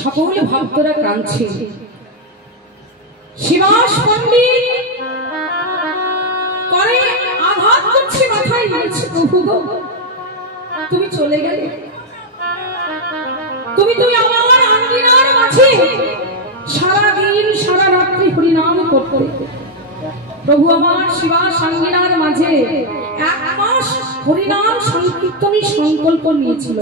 সকল ভক্তরা কাঁদছে। শিবাস পণ্ডিত করে আঘাত করছে, মাথায় নিয়েছে, প্রভু গো তুমি চলে গেলে, তুমি আমার আঙ্গিনার মাঝে সারা দিন সারা রাত্রি হরিনাম করতে। প্রভু আমার শিবাস আঙ্গিনার মাঝে 1 মাস হরিনাম সংকীর্তনী সংকল্প নিয়েছিল।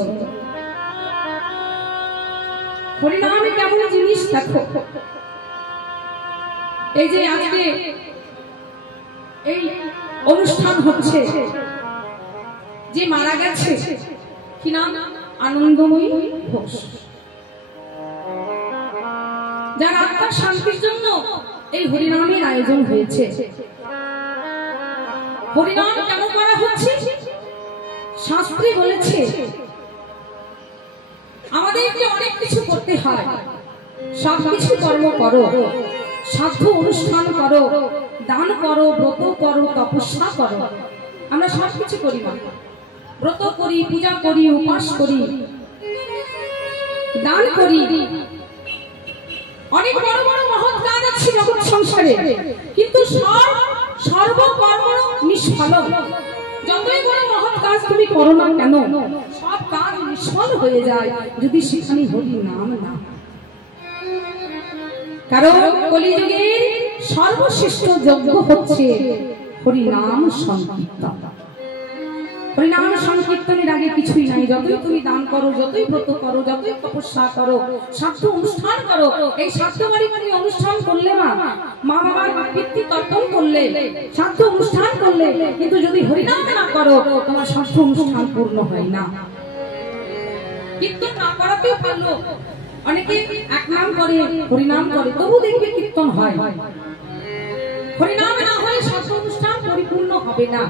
হরিনামে কেমন জিনিস দেখো, এই যে আজকে এই অনুষ্ঠান হচ্ছে, যে মারা গেছে কি নাম, আনন্দময়ী ঘোষ, যার আত্মার শান্তির জন্য এই হরিনামের আয়োজন হয়েছে। হরিনাম কেন করা হচ্ছে? শাস্ত্রে বলেছে আমাদেরকে অনেক কিছু করতে হয়, সবকিছু কর্ম করো, সাধু অনুষ্ঠান করো, দান করো, ব্রত করো, তপস্যা করো। আমরা সবকিছু করি না, ব্রত করি, পূজা করি, উপাস করি, দান করি, অনেক বড় বড় মহৎ কাজ আছে জগৎ সংসারে, কিন্তু সর্বকর্ম নিষ্ফল। যতই বড় মহৎ কাজ তুমি করো না কেন, সব কাজ নিষ্ফল হয়ে যায় যদি সেখানে হরি নাম না। কারণ কলিযুগের সর্বশ্রেষ্ঠ যজ্ঞ হচ্ছে হরিনাম সংকীর্তন। হরিনাম সংকীর্তনের আগে কিছুই নাই। যতই তুমি দান করো, যতই ব্রত করো, যতই তপস্যা করো, সাধ্য অনুষ্ঠান করো, এই সাধ্য বাড়ি অনুষ্ঠান করলে মা বাবার পিতৃ তর্পণ করলে, সাধ্য অনুষ্ঠান করলে, কিন্তু যদি হরিনাম না করো তোমার সাধ্য অনুষ্ঠান পূর্ণ হয় না। কীর্তন না করাতেও পারলো, অনেকে এক নাম করে, হরিনাম করে, তবু দেখবে কীর্তন হয়। হরিনাম না হলে সাধ্য অনুষ্ঠান পরিপূর্ণ হবে না।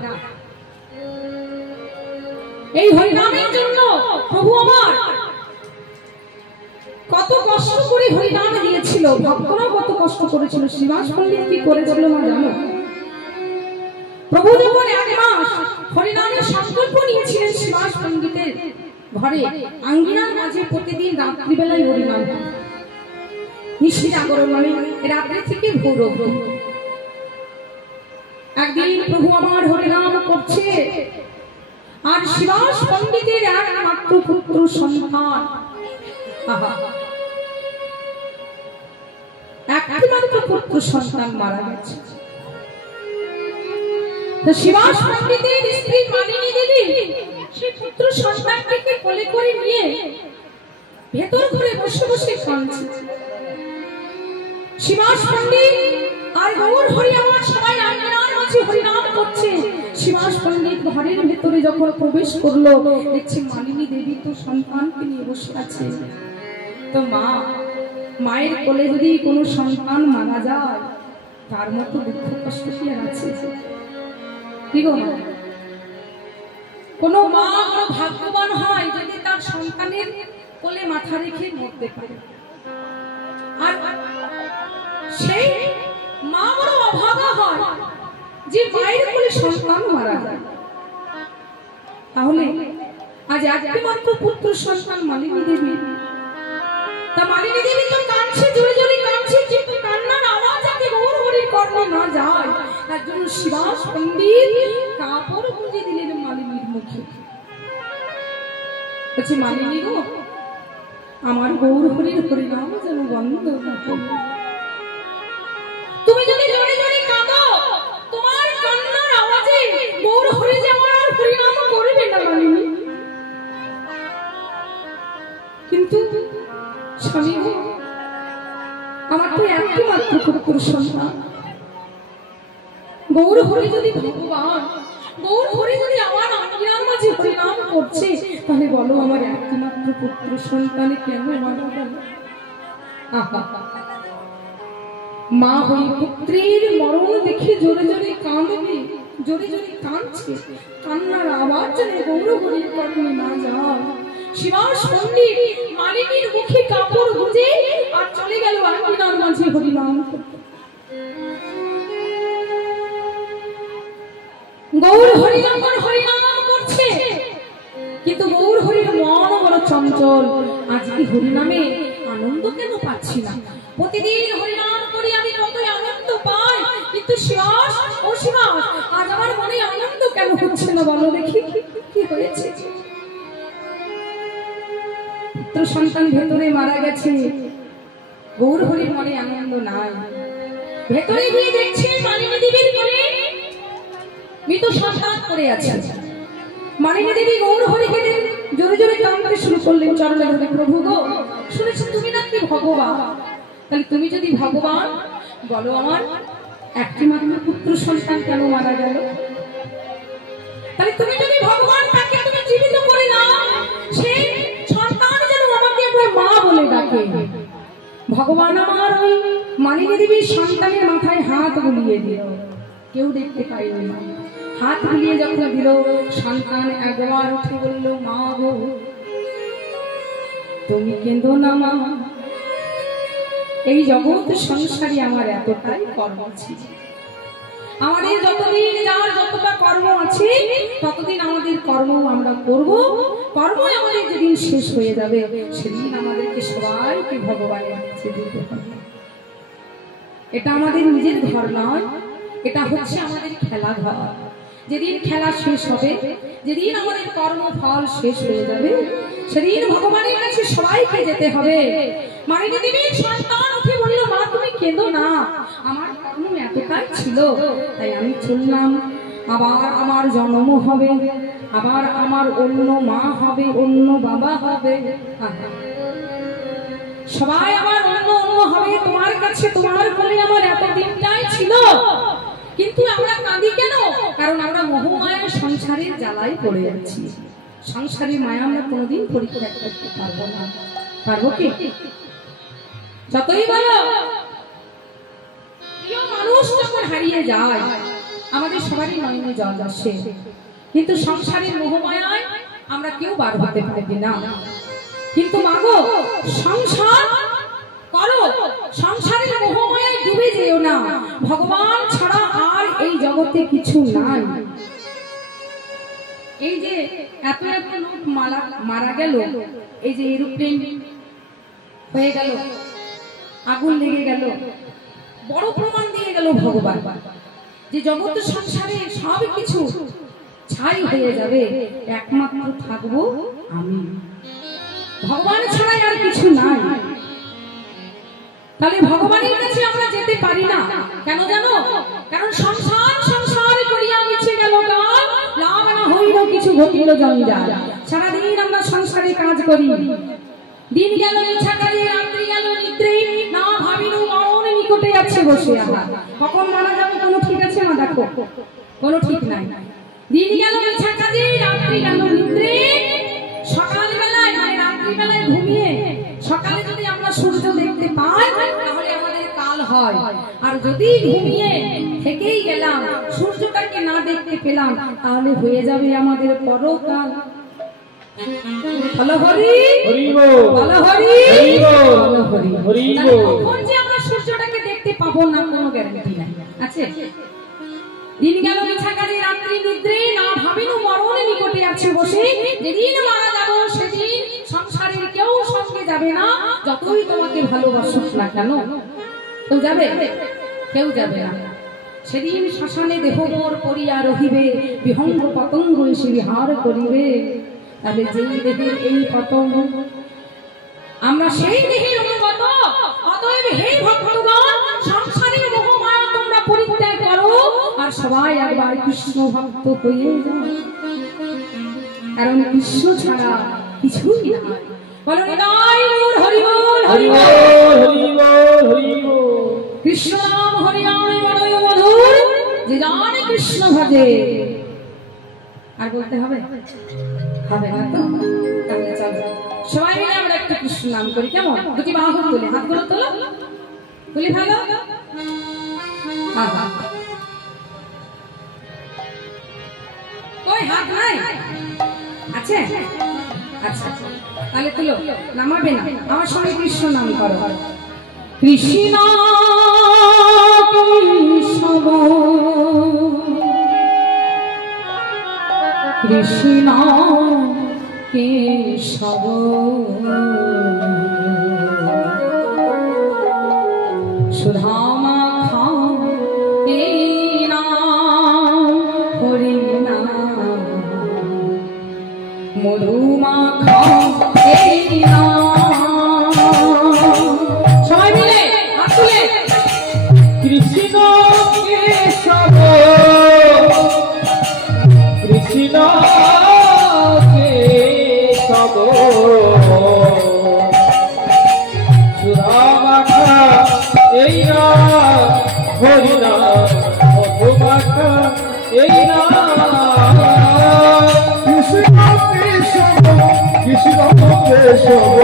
এই হরিনামের জন্য প্রভু আমার কত কষ্ট করে হরিনাম দিয়েছিল, ভক্তরা কত কষ্ট করেছিল। শিবাস পণ্ডিত কি করেছিল মা জানো? প্রভু যখন 1 মাস হরিনামের সংকল্প নিয়েছিলেন শিবাস পণ্ডিতের ঘরে আঙ্গিনার মাঝে প্রতিদিন রাত্রিবেলায় হরিনাম, নিশি জাগরণ, মানে রাত্রি থেকে ভোর অবধি। একদিন প্রভু আমার হরিনাম করছে, আর শিবাস পণ্ডিতের একমাত্র পুত্র সন্তান একমাত্র পুত্র সন্তান মারা গেছে। শিবাস পণ্ডিতের স্ত্রী মালিনী দেবী সেই পুত্র সন্তানটিকে কোলে করে নিয়ে ভেতর ঘরে বসে বসে কাঁদছে। শিবাস পণ্ডিত আর গৌর হরি আমার সবাই আঙ্গিনার মাঝে হরিনাম করছে। শিবাস পণ্ডিত ঘরের ভেতরে যখন প্রবেশ করলো, দেখছে মালিনী দেবী তো সন্তানকে নিয়ে বসে আছে। তো মায়ের কোলে যদি কোনো সন্তান মারা যায়, তার মতো দুঃখ কষ্ট কি আর আছে? কি গো, কোনো মা বড় ভাগ্যবান হয় যদি তার সন্তানের কোলে মাথা রেখে মরতে পারে, আর সেই মা বড় অভাগা হয় যে মায়ের কোলে সন্তান মারা যায়। তাহলে আজ একমাত্র পুত্র সন্তান মালিনী দেবী, তা মালিনী দেবী তো কাঁদছে, জোরে জোরে কাঁদছে, কিন্তু কান্নার আওয়াজ যাতে গৌর হরির কর্ণে না যায়, তার জন্য শিবাস পণ্ডিত কাপড় গুঁজে দিলেন মালিনীর মুখে। বলছে, মালিনী গো, আমার গৌর হরির হরিনাম যেন বন্ধ না হয়। তুমি যদি জোরে জোরে কাঁদো, তোমার কান্নার আওয়াজে গৌর হরি যে আমার আর হরিনাম করবে না মালিনী। কিন্তু স্বামী গো, আমার তো একমাত্র পুত্র সন্তান গৌর হরি যদি ভগবান, গৌর হরি যদি আমার আঙ্গিনার মাঝে হরিনাম করছে, তাহলে বলো আমার একমাত্র পুত্র সন্তানে কেন মারা গেল? মা হই পুত্রের মরণ দেখে জোরে জোরে কাঁদবে, জোরে জোরে কাঁদছে, কান্নার আওয়াজ যেন গৌর হরির কর্ণে না যায়। শিবাস পণ্ডিত মালিনীর মুখে কাপড় গুঁজে আর চলে গেল আঙ্গিনার মাঝে হরিনাম করতে। গৌর হরি যখন হরিনাম করছে, কিন্তু গৌর হরির মন বড় চঞ্চল। আজকে হরিনামে আনন্দ কেন পাচ্ছি না? প্রতিদিন হরিনাম করি আমি, কতই আনন্দ পাই, কিন্তু শিবাস, ও শিবাস, আজ আমার মনে আনন্দ কেন হচ্ছে না? বলো দেখি কি হয়েছে? পুত্র সন্তান ভেতরে মারা গেছে, গৌর হরির মনে আনন্দ নাই। ভেতরে গিয়ে দেখছে মালিনী দেবীর কোলে মৃত সন্তান পড়ে আছে। মালিনী দেবী গৌর হরিকে জোরে জোরে কাঁদতে শুরু করলেন চরণে ধরে, প্রভু গো, শুনেছি তুমি নাকি ভগবান, তাহলে তুমি যদি ভগবান, বলো আমার একমাত্র পুত্র সন্তান কেন মারা গেল? তাহলে তুমি যদি ভগবান, তাকে তুমি জীবিত করে নাও, সেই সন্তান যেন আমাকে একবার মা বলে ডাকে। ভগবান আমার ওই মালিনী দেবীর সন্তানের মাথায় হাত বুলিয়ে দিল, কেউ দেখতে পাইল না। হাত বুলিয়ে যখন দিল, সন্তান একবার উঠে বলল, মা গো, তুমি কেঁদো না মা, এই জগৎ সংসারে আমার এতটাই কর্ম ছিল, আমাদের যতদিন যার যতটা কর্ম আছে ততদিন আমাদের কর্ম আমরা করব, কর্ম আমাদের যেদিন শেষ হয়ে যাবে সেদিন আমাদেরকে সবাইকে ভগবানের কাছে যেতে হবে। এটা আমাদের নিজের ঘর নয়, এটা হচ্ছে আমাদের খেলা ঘর। যেদিন খেলা শেষ হবে, যেদিন আমাদের কর্মফল শেষ হয়ে যাবে, সেদিন ভগবানের কাছে সবাইকে যেতে হবে। মালিনী দেবীর সন্তান উঠে বলল, মা তুমি কেঁদো না, আমার কর্ম এতটাই ছিল, তাই আমি চললাম। আবার আমার জন্ম হবে, আবার আমার অন্য মা হবে, অন্য বাবা হবে, সবাই আমার অন্য অন্য হবে। তোমার কাছে, তোমার কোলে আমার এতদিনটাই ছিল, কিন্তু আমরা কাঁদি কেন? কারণ আমরা মোহমায়ার সংসারের জ্বালায় পড়ে যাচ্ছি। সংসারের মায়া আমরা কোনোদিন পরিত্যাগ করতে পারবো না। পারবো কি? যতই বলো, প্রিয় মানুষ যখন হারিয়ে যায় আমাদের সবারই নয়নে জল আসে, কিন্তু সংসারের মোহমায়ায় আমরা কেউ বার হতে পারি না। কিন্তু মাগো, সংসার করো, সংসারের মোহমায়ায় ডুবে যেও না। ভগবান ছাড়া আর এই জগতে কিছু নাই। এই যে এত এত লোক মারা গেল, এই যে এরোপ্লেন হয়ে গেল, আগুন লেগে গেল, বড় প্রমাণ দিয়ে গেল ভগবান যে জগৎ সংসারে সব কিছু ছাই হয়ে যাবে, একমাত্র থাকবো আমি। ভগবান ছাড়া আর কিছু নাই। তাহলে ভগবানের কাছে আমরা যেতে পারি না কেন জানো? কারণ সংসার সংসার করিয়া মিছে গেল গান, লাভ না হইল কিছু ঘটিল জঞ্জাল। সারাদিন আমরা সংসারে কাজ করি, দিন গেল মিছা কাজে, রাত্রি গেল নিদ্রে, না ভাবিনু মরণ নিকটে আছে বসে। আবার কখন মারা যাবে কোনো ঠিক আছে না? দেখো কোনো ঠিক নাই। দিন গেল মিছা কাজে, রাত্রি গেল নিদ্রে, সকাল বেলায় মানে রাত্রি বেলায় ঘুমিয়ে সকালে যদি আমরা সূর্য দেখতে পাই তাহলে আমাদের কাল হয়, আর যদি ঘুমিয়ে থেকেই গেলাম সূর্যটাকে না দেখতে পেলাম তাহলে হয়ে যাবে আমাদের পরকাল। হলো হরি হরি বল, হলো হরি হরি বল, হলো হরি হরি বল। কখন যে আমরা সূর্যটাকে দেখতে পাবো না কোনো গ্যারান্টি নাই আছে। দিন গেল মিছা কাজে, রাত্রি নিদ্রে, না ভাবিনু মরণ নিকটে আছে বসে। যেদিন মারা যাবো সেদিন সংসারের কেউ সঙ্গে যাবে না, যতই তোমাকে ভালোবাসুক না কেন। কেউ যাবে? কেউ যাবে না। সেদিন শ্মশানে দেহ মোর পড়িয়া রহিবে, বিহঙ্গ পতঙ্গ এসে বিহার করিবে। তাহলে যেই দেহের এই পতঙ্গ, আমরা সেই দেহের অনুগত। অতএব হে ভক্তগণ, সংসারের মোহ মায়া তোমরা পরিত্যাগ করো আর সবাই একবার কৃষ্ণ ভক্ত হয়ে যাও, কারণ কৃষ্ণ ছাড়া কিছুই না। বলো নিতাই গৌর হরি বল, হরি বল, হরি বল, হরি বল। কৃষ্ণ নাম হরি নাম বড়ই মধুর, যে জানে কৃষ্ণ ভজে। আর বলতে হবে? হবে না তো? তাহলে চলো সবাই মিলে আমরা একটা কৃষ্ণ নাম করি, কেমন? দুটি বাহু তুলে, হাতগুলো তোলো, তুলি ভালো। কই হাত নাই? আছে? আচ্ছা তাহলে তুলো, নামাবে না, আমার সঙ্গে কৃষ্ণ নাম করো। কৃষ্ণ কেশব কৃষ্ণ কেশব সুধামা খা এই নাম হরি নাম, মধুমা খা এই নাম। সবাই মিলে হাত তুলে কৃষ্ণ কেশব কৃষ্ণ কেশব সুধামা খা এই নাম হরি নাম, মধুমা খা এই নাম। কৃষ্ণ কেশব কৃষ্ণ কেশব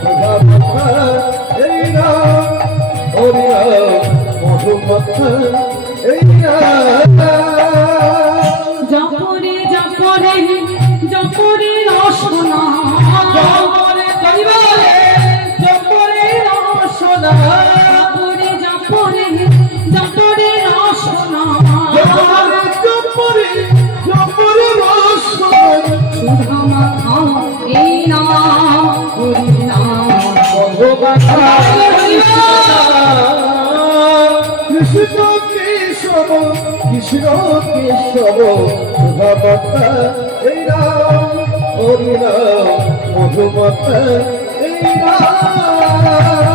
সুধামা খা এই নাম হরি নাম, মধুমা খা এই নাম। জপরে জপরে জপরে রসনা, জপরে জপরে জপরে রসনা, জপরে জপরে জপরে রসনা, জপরে জপরে জপরে রসনা। সুধামা খা এই নাম হরি নাম, মধুমা খা এই নাম। কৃষ্ণ কেশব কৃষ্ণ কেশব সুধামা খা এই নাম হরি নাম, মধুমা খা এই নাম।